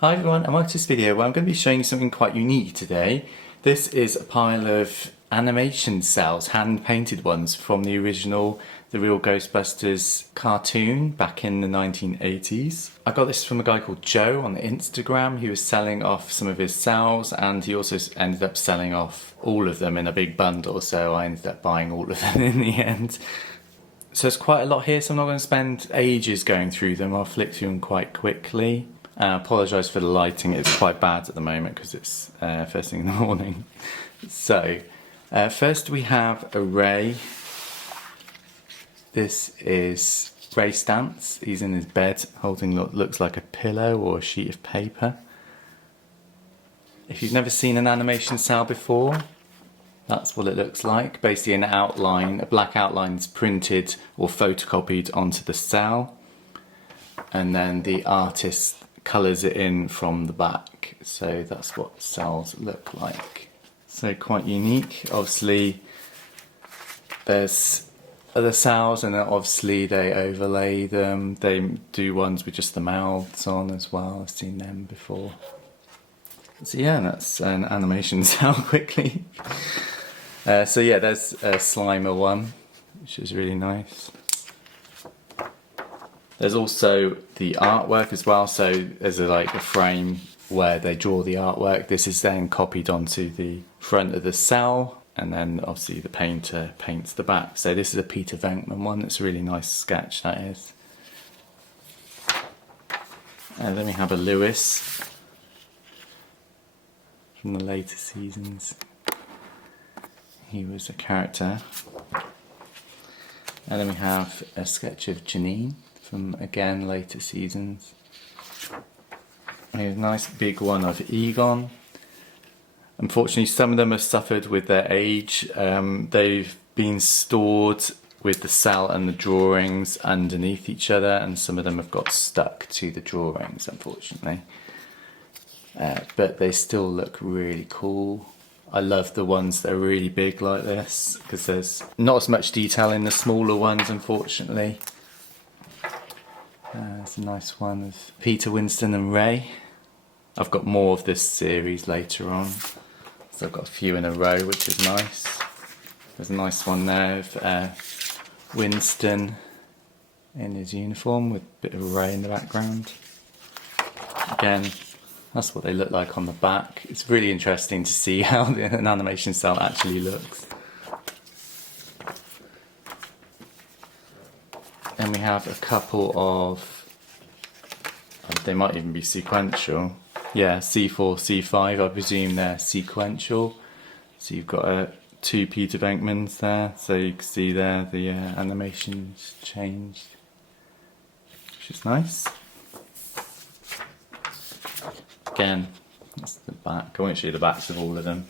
Hi everyone, and welcome to this video where I'm going to be showing you something quite unique today. This is a pile of animation cells, hand painted ones from the original The Real Ghostbusters cartoon back in the 1980s. I got this from a guy called Joe on Instagram. He was selling off some of his cells and he also ended up selling off all of them in a big bundle, so I ended up buying all of them in the end. So there's quite a lot here, so I'm not going to spend ages going through them. I'll flick through them quite quickly. I apologise for the lighting, it's quite bad at the moment because it's first thing in the morning. So, first we have a Ray. This is Ray Stantz. He's in his bed holding what looks like a pillow or a sheet of paper. If you've never seen an animation cell before, that's what it looks like. Basically an outline, a black outline is printed or photocopied onto the cell, and then the artist colours it in from the back. So that's what cells look like. So quite unique. Obviously there's other cells and obviously they overlay them. They do ones with just the mouths on as well. I've seen them before. So yeah, that's an animation cell quickly. So yeah, there's a Slimer one, which is really nice. There's also the artwork as well, so there's like a frame where they draw the artwork. This is then copied onto the front of the cell, and then obviously the painter paints the back. So this is a Peter Venkman one. It's a really nice sketch, that is. And then we have a Lewis from the later seasons. He was a character. And then we have a sketch of Janine from, again, later seasons. We have a nice big one of Egon. Unfortunately, some of them have suffered with their age. They've been stored with the cell and the drawings underneath each other, and some of them have got stuck to the drawings, unfortunately. But they still look really cool. I love the ones that are really big like this, because there's not as much detail in the smaller ones, unfortunately. There's a nice one of Peter, Winston and Ray. I've got more of this series later on, so I've got a few in a row, which is nice. There's a nice one there of Winston in his uniform with a bit of Ray in the background. Again, that's what they look like on the back. It's really interesting to see how an animation cell actually looks. Then we have a couple of, they might even be sequential. Yeah, C4, C5, I presume they're sequential. So you've got two Peter Venkmans there, so you can see there the animation's changed, which is nice. Again, that's the back. I won't show you the backs of all of them,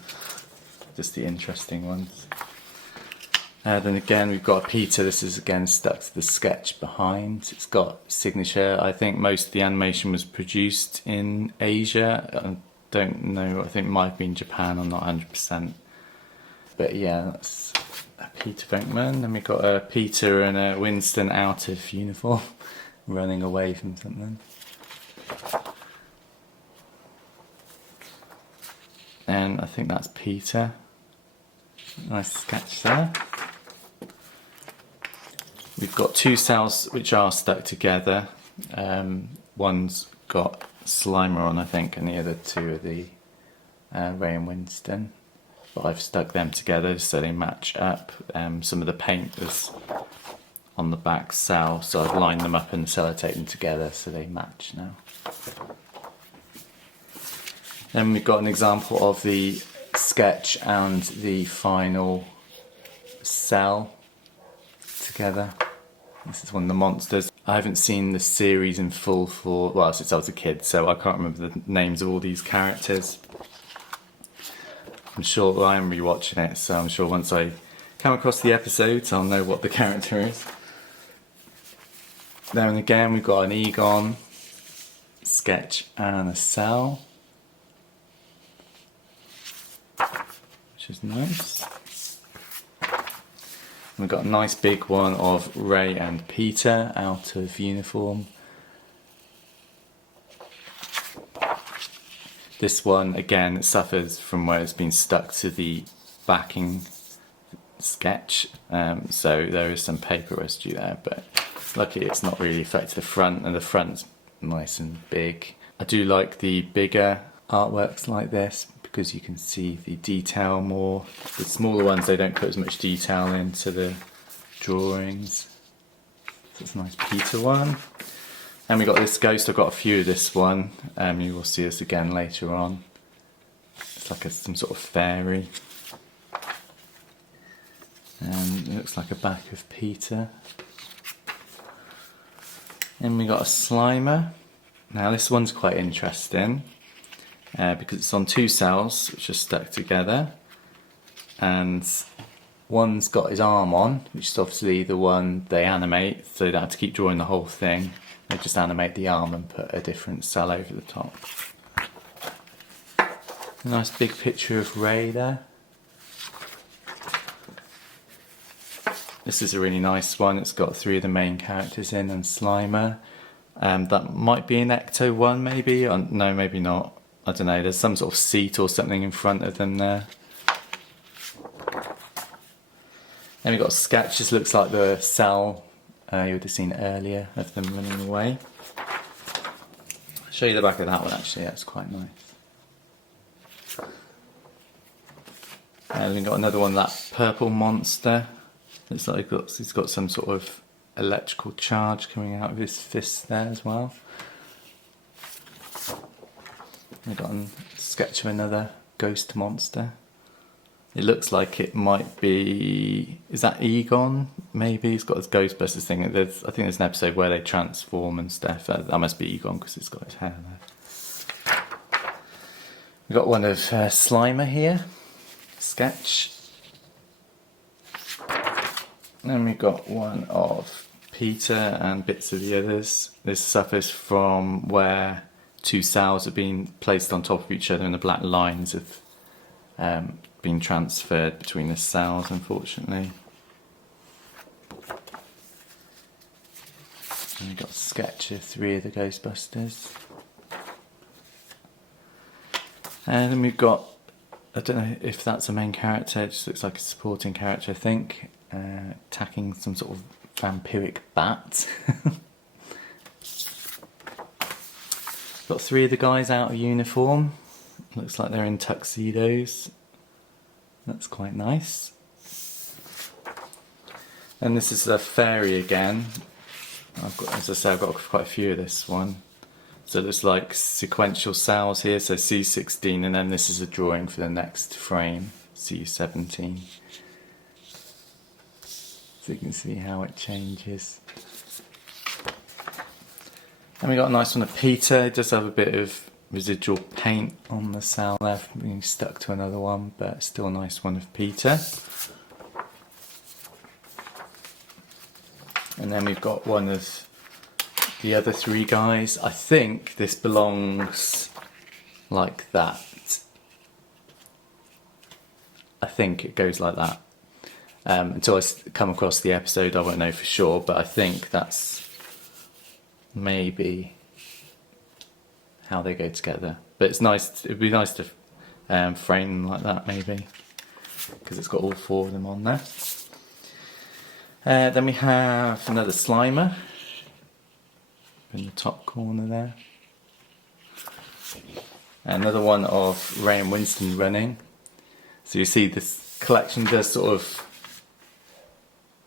just the interesting ones. Then again we've got Peter. This is again stuck to the sketch behind. It's got signature. I think most of the animation was produced in Asia. I don't know, I think it might have been Japan, I'm not 100%. But yeah, that's a Peter Venkman. Then we've got a Peter and a Winston out of uniform, running away from something. And I think that's Peter. Nice sketch there. We've got two cells which are stuck together. One's got Slimer on, I think, and the other two are the Ray and Winston. But I've stuck them together so they match up. Some of the paint was on the back cell, so I've lined them up and sellotaped them together so they match now. Then we've got an example of the sketch and the final cell together. This is one of the monsters. I haven't seen the series in full since I was a kid, so I can't remember the names of all these characters. I'm sure I am rewatching it, so I'm sure once I come across the episodes I'll know what the character is. Then again we've got an Egon sketch and a cell, which is nice. We've got a nice big one of Ray and Peter out of uniform. This one, again, suffers from where it's been stuck to the backing sketch, so there is some paper residue there, but luckily it's not really affected the front, and the front's nice and big. I do like the bigger artworks like this because you can see the detail more. The smaller ones, they don't put as much detail into the drawings. So it's a nice Peter one. And we got this ghost. I've got a few of this one. You will see this again later on. It's like some sort of fairy. It looks like a back of Peter. And we got a Slimer. Now this one's quite interesting because it's on two cells which are stuck together, and one's got his arm on, which is obviously the one they animate, so they don't have to keep drawing the whole thing. They just animate the arm and put a different cell over the top. A nice big picture of Ray there. This is a really nice one. It's got 3 of the main characters in and Slimer. That might be an Ecto one, maybe. No, maybe not. I don't know. There's some sort of seat or something in front of them there. Then we've got a sketch. This looks like the cell you would have seen earlier of them running away. I'll show you the back of that one actually. That's quite nice. And we've got another one, that purple monster. Looks like he's got some sort of electrical charge coming out of his fist there as well. We've got a sketch of another ghost monster. It looks like it might be... Is that Egon? Maybe. He's got his Ghostbusters thing. I think there's an episode where they transform and stuff. That must be Egon because it's got his hair there. We've got one of Slimer here. Sketch. Then we've got one of Peter and bits of the others. This suffers from where 2 cells have been placed on top of each other and the black lines have been transferred between the cells, unfortunately. And we've got a sketch of 3 of the Ghostbusters. And then we've got, I don't know if that's a main character, it just looks like a supporting character, I think. Attacking some sort of vampiric bat. Got 3 of the guys out of uniform. Looks like they're in tuxedos. That's quite nice. And this is a fairy again. As I say, I've got quite a few of this one. So there's like sequential cells here, so C16, and then this is a drawing for the next frame, C17. So you can see how it changes. And we got a nice one of Peter. It does have a bit of residual paint on the cell there from being stuck to another one, but still a nice one of Peter. And then we've got one of the other 3 guys. I think this belongs like that. I think it goes like that. Until I come across the episode, I won't know for sure, but I think that's maybe how they go together. But it's nice. It'd be nice to frame them like that, maybe, because it's got all 4 of them on there. Then we have another Slimer in the top corner there. Another one of Ray and Winston running. So you see this collection does sort of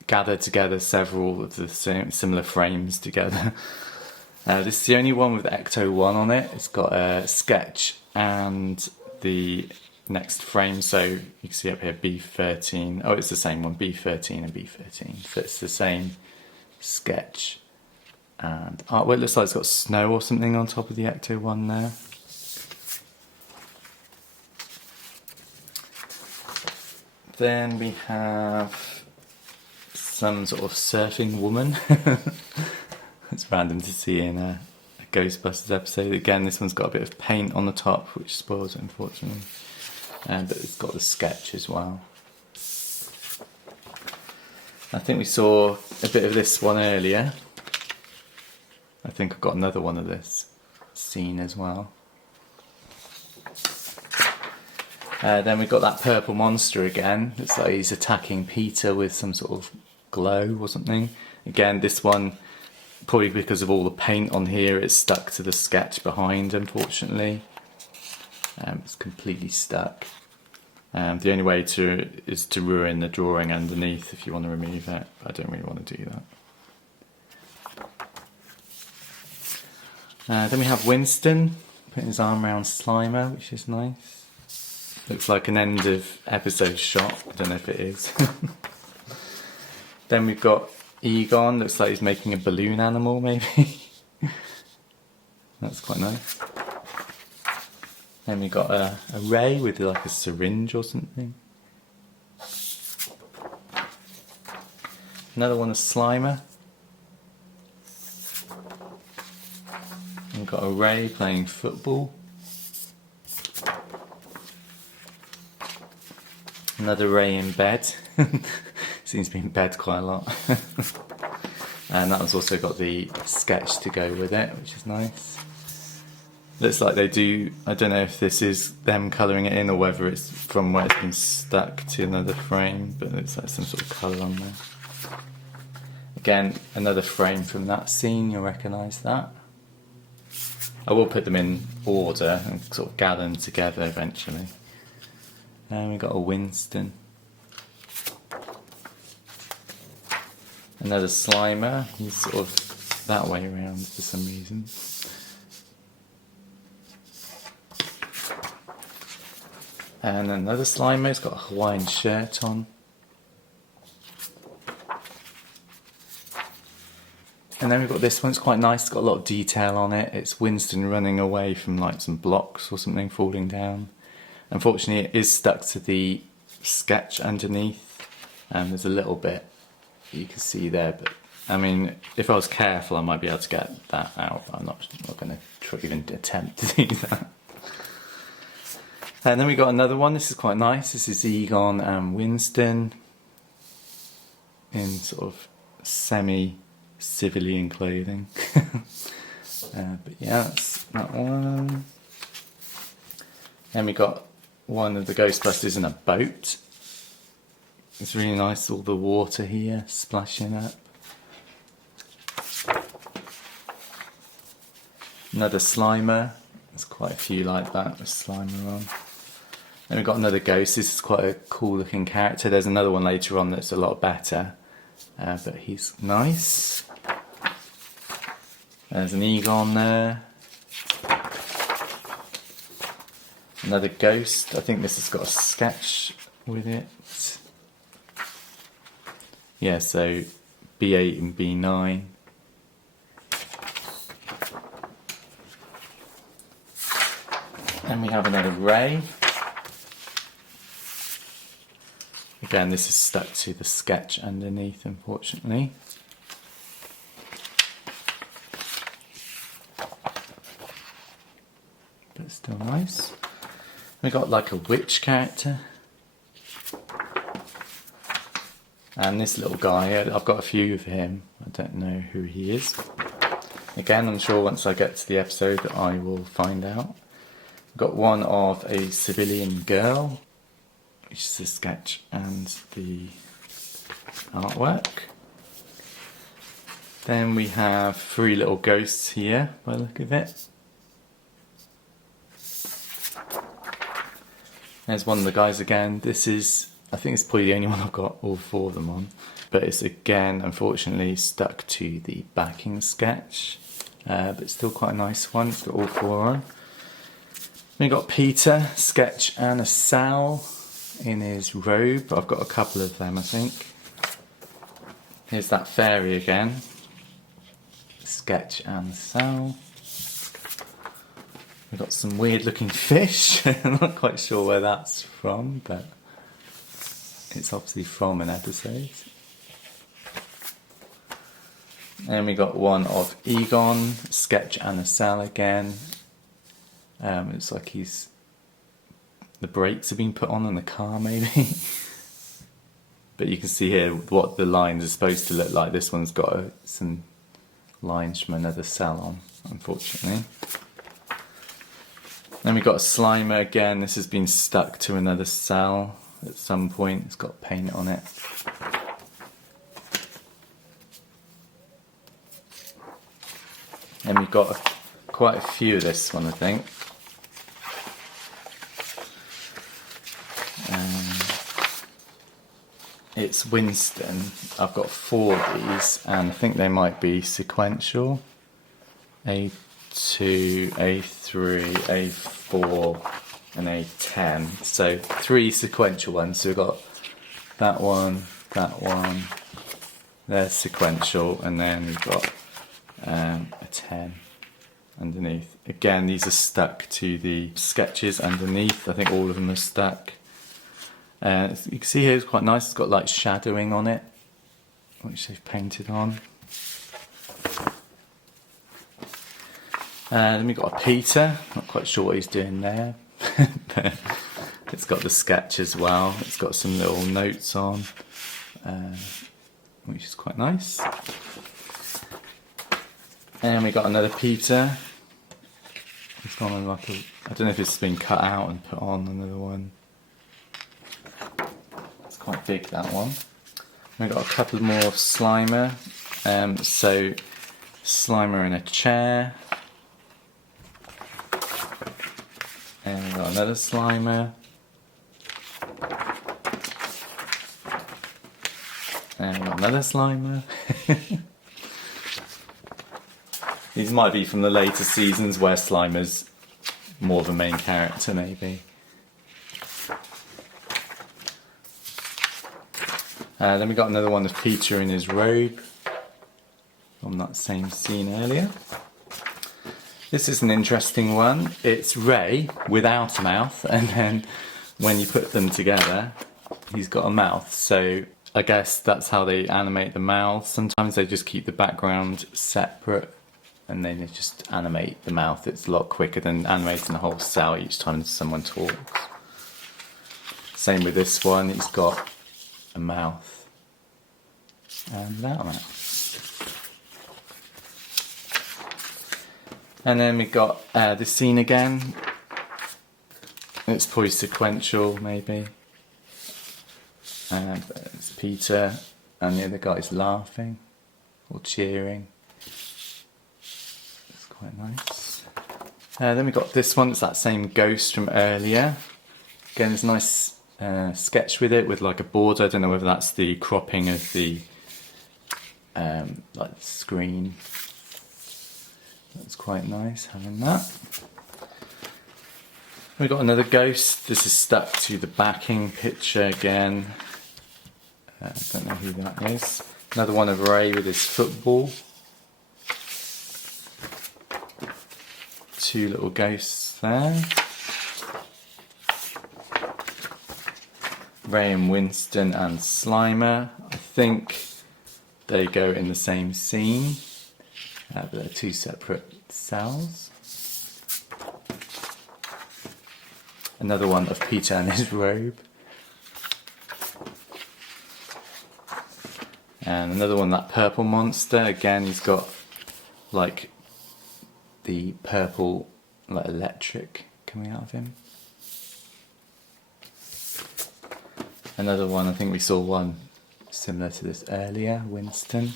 gather together several of the similar frames together. This is the only one with Ecto 1 on it. It's got a sketch and the next frame, so you can see up here B13. Oh, it's the same one, B13 and B13. So it's the same sketch and artwork. Well, it looks like it's got snow or something on top of the Ecto 1 there. Then we have some sort of surfing woman. It's random to see in a Ghostbusters episode. Again, this one's got a bit of paint on the top, which spoils it, unfortunately. But it's got the sketch as well. I think we saw a bit of this one earlier. I think I've got another one of this scene as well. Then we've got that purple monster again. Looks like he's attacking Peter with some sort of glow or something. Again, this one, probably because of all the paint on here, it's stuck to the sketch behind, unfortunately. It's completely stuck. The only way is to ruin the drawing underneath if you want to remove it, but I don't really want to do that. Then we have Winston putting his arm around Slimer, which is nice. Looks like an end of episode shot, I don't know if it is. Then we've got Egon, looks like he's making a balloon animal maybe. That's quite nice. Then we've got a Ray with like a syringe or something. Another one of Slimer. We've got a Ray playing football. Another Ray in bed. Seems to be in bed quite a lot. And that one's also got the sketch to go with it, which is nice. Looks like they do, I don't know if this is them colouring it in or whether it's from where it's been stuck to another frame, but it looks like some sort of colour on there. Again, another frame from that scene, you'll recognise that. I will put them in order and sort of gather them together eventually. And we've got a Winston. Another Slimer, he's sort of that way around for some reason. And another Slimer, he's got a Hawaiian shirt on. And then we've got this one, it's quite nice, it's got a lot of detail on it. It's Winston running away from like some blocks or something falling down. Unfortunately, it is stuck to the sketch underneath, and there's a little bit you can see there. But I mean, if I was careful, I might be able to get that out. But I'm not going to even attempt to do that. And then we got another one. This is quite nice. This is Egon and Winston in sort of semi-civilian clothing. But yeah, that's that one. Then we got one of the Ghostbusters in a boat. It's really nice, all the water here splashing up. Another Slimer. There's quite a few like that with Slimer on. Then we've got another ghost. This is quite a cool looking character. There's another one later on that's a lot better. But he's nice. There's an Egon there. Another ghost. I think this has got a sketch with it. Yeah, so B8 and B9. And we have another Ray. Again, this is stuck to the sketch underneath, unfortunately. But it's still nice. We got like a witch character. And this little guy, I've got a few of him. I don't know who he is. Again, I'm sure once I get to the episode I will find out. I've got one of a civilian girl, which is the sketch and the artwork. Then we have 3 little ghosts here, by the look of it. There's one of the guys again. This is, I think it's probably the only one I've got all 4 of them on. But it's again, unfortunately, stuck to the backing sketch. But it's still quite a nice one. It's got all 4 on. Then we've got Peter, sketch and a Cel in his robe. I've got a couple of them, I think. Here's that fairy again. Sketch and Cel. We've got some weird looking fish. I'm not quite sure where that's from, but it's obviously from an episode. And we got one of Egon, sketch and a Cel again. It's like the brakes have been put on the car maybe. But you can see here what the lines are supposed to look like. This one's got some lines from another Cel on, unfortunately. Then we've got a Slimer again. This has been stuck to another cell at some point. It's got paint on it. And we've got quite a few of this one, I think. It's Winston. I've got 4 of these, and I think they might be sequential. A2, A3, A4, and A10. So 3 sequential ones. So we've got that one, they're sequential, and then we've got a 10 underneath. Again, these are stuck to the sketches underneath. I think all of them are stuck. You can see here it's quite nice. It's got like shadowing on it, which they've painted on. Then we've got a Peter. Not quite sure what he's doing there. But it's got the sketch as well. It's got some little notes on, which is quite nice. And we got another Peter. He's gone on like a, I don't know if it's been cut out and put on, another one. It's quite big, that one. We've got a couple more of Slimer. So Slimer in a chair. And we've got another Slimer. And we've got another Slimer. These might be from the later seasons where Slimer's more of a main character, maybe. Then we got another one of Peter in his robe from that same scene earlier. This is an interesting one. It's Ray without a mouth, and then when you put them together, he's got a mouth. So I guess that's how they animate the mouth. Sometimes they just keep the background separate, and then they just animate the mouth. It's a lot quicker than animating the whole cell each time someone talks. Same with this one, it's got a mouth and without a mouth. And then we've got this scene again. It's probably sequential, maybe. It's Peter and the other guy's laughing or cheering. Quite nice. Then we got this one. It's that same ghost from earlier. Again, there's a nice sketch with it, with like a border. I don't know whether that's the cropping of the like the screen. That's quite nice having that. We got another ghost. This is stuck to the backing picture again. I don't know who that is. Another one of Ray with his football. 2 little ghosts there. Ray and Winston and Slimer. I think they go in the same scene, but they're 2 separate cells. Another one of Peter and his robe. And another one, that purple monster. Again, he's got like the purple, like electric coming out of him. Another one, I think we saw one similar to this earlier, Winston.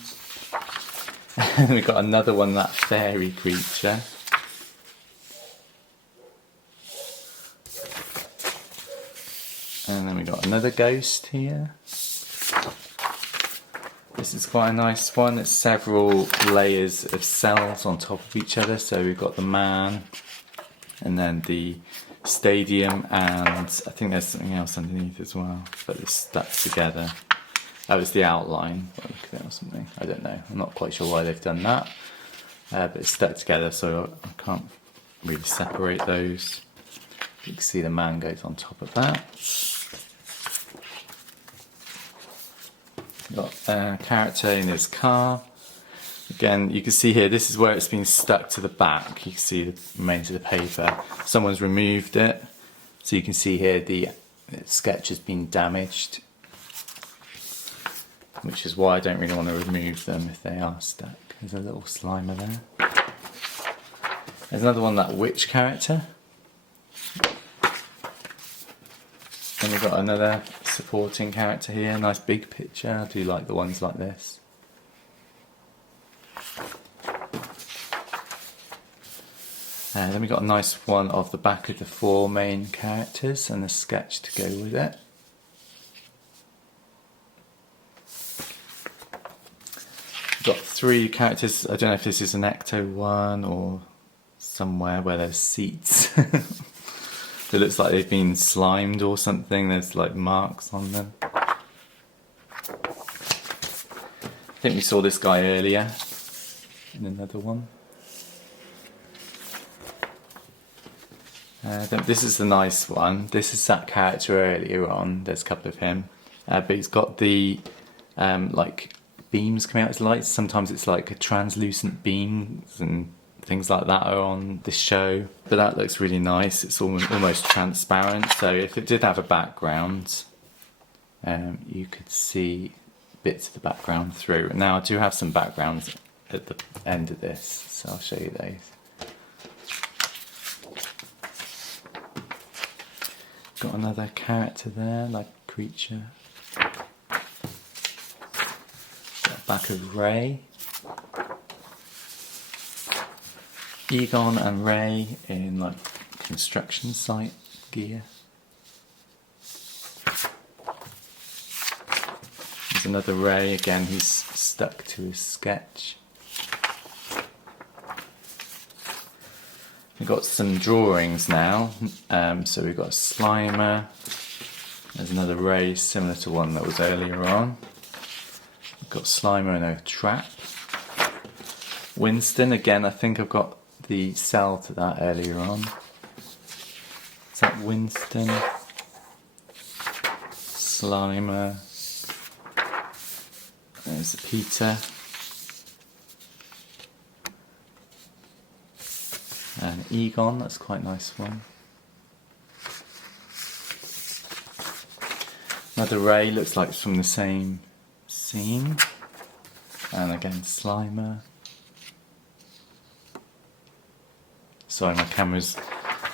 And we've got another one, that fairy creature. And then we got another ghost here. This is quite a nice one. It's several layers of cells on top of each other. So we've got the man, and then the stadium, and I think there's something else underneath as well. But it's stuck together. That was the outline. Look at it or something. I don't know. I'm not quite sure why they've done that. But it's stuck together, so I can't really separate those. You can see the man goes on top of that. Got a character in his car. Again, you can see here, this is where it's been stuck to the back. You can see the remains of the paper. Someone's removed it. So you can see here the sketch has been damaged, which is why I don't really want to remove them if they are stuck. There's a little Slimer there. There's another one, that witch character. Then we've got another supporting character here, nice big picture. I do like the ones like this. Then we've got a nice one of the back of the 4 main characters and a sketch to go with it. We've got 3 characters. I don't know if this is an Ecto one or somewhere where there's seats. It looks like they've been slimed or something. There's like marks on them. I think we saw this guy earlier in another one. This is the nice one. This is that character earlier on. There's a couple of him, but he's got the like beams coming out as lights. Sometimes it's like a translucent beams and things like that are on this show. But that looks really nice. It's almost transparent. So if it did have a background, you could see bits of the background through. Now I do have some backgrounds at the end of this, so I'll show you those. Got another character there, like a creature. Got back of Ray. Egon and Ray in like construction site gear. There's another Ray again, he's stuck to his sketch. We've got some drawings now, so we've got a Slimer, there's another Ray similar to one that was earlier on. We've got Slimer in a trap. Winston, again I think I've got the cell to that earlier on. Is that Winston? Slimer. There's Peter. And Egon, that's quite a nice one. Another Ray, looks like it's from the same scene. And again, Slimer. Sorry, my camera's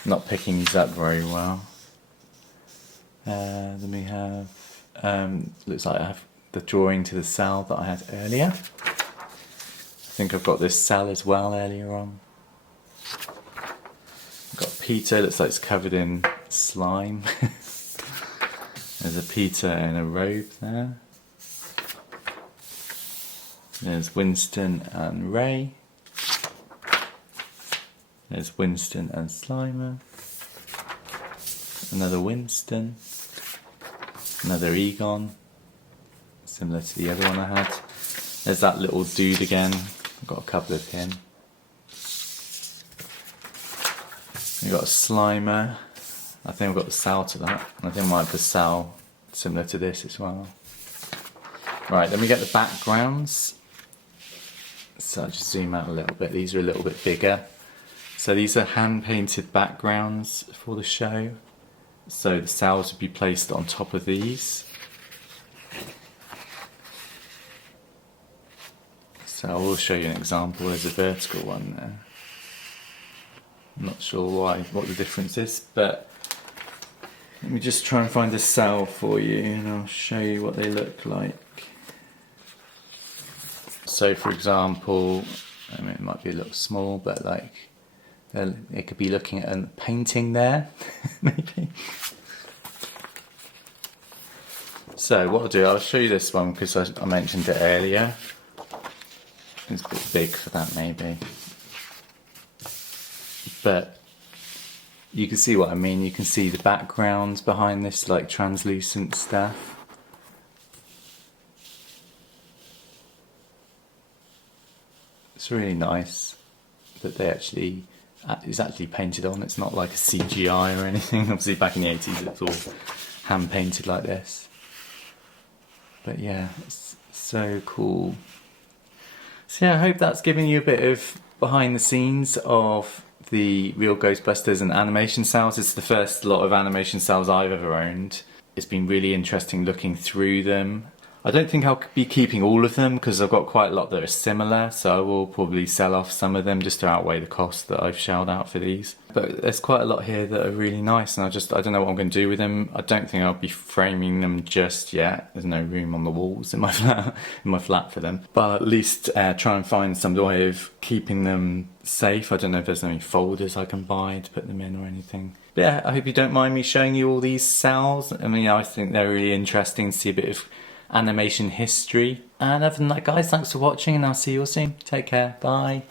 not picking these up very well. Then we have, looks like I have the drawing to the cell that I had earlier. I think I've got this cell as well earlier on. I've got Peter, looks like it's covered in slime. There's a Peter in a robe there. There's Winston and Ray. There's Winston and Slimer. Another Winston. Another Egon. Similar to the other one I had. There's that little dude again. I've got a couple of him. We've got a Slimer. I think I've got the Cell to that. I think I might have the Cell similar to this as well. Right, then we get the backgrounds. So I'll just zoom out a little bit. These are a little bit bigger. So these are hand-painted backgrounds for the show. So the cells would be placed on top of these. So I will show you an example. There's a vertical one there. I'm not sure what the difference is, but let me just try and find a cell for you and I'll show you what they look like. So for example, I mean, it might be a little small, but like it could be looking at a painting there, maybe. So what I'll do, I'll show you this one because I mentioned it earlier. It's a bit big for that maybe. But you can see what I mean, you can see the backgrounds behind this like translucent stuff. It's really nice that they actually, it's actually painted on, it's not like a CGI or anything. Obviously back in the 80s it was all hand painted like this. But yeah, it's so cool. So yeah, I hope that's giving you a bit of behind the scenes of the real Ghostbusters and animation cells. It's the first lot of animation cells I've ever owned. It's been really interesting looking through them. I don't think I'll be keeping all of them because I've got quite a lot that are similar, so I will probably sell off some of them just to outweigh the cost that I've shelled out for these. But there's quite a lot here that are really nice, and I don't know what I'm going to do with them. I don't think I'll be framing them just yet. There's no room on the walls in my flat for them. But I'll at least try and find some way of keeping them safe. I don't know if there's any folders I can buy to put them in or anything. But yeah, I hope you don't mind me showing you all these Cels. I mean, I think they're really interesting to see a bit of animation history. And other than that, guys, thanks for watching, and I'll see you all soon. Take care. Bye.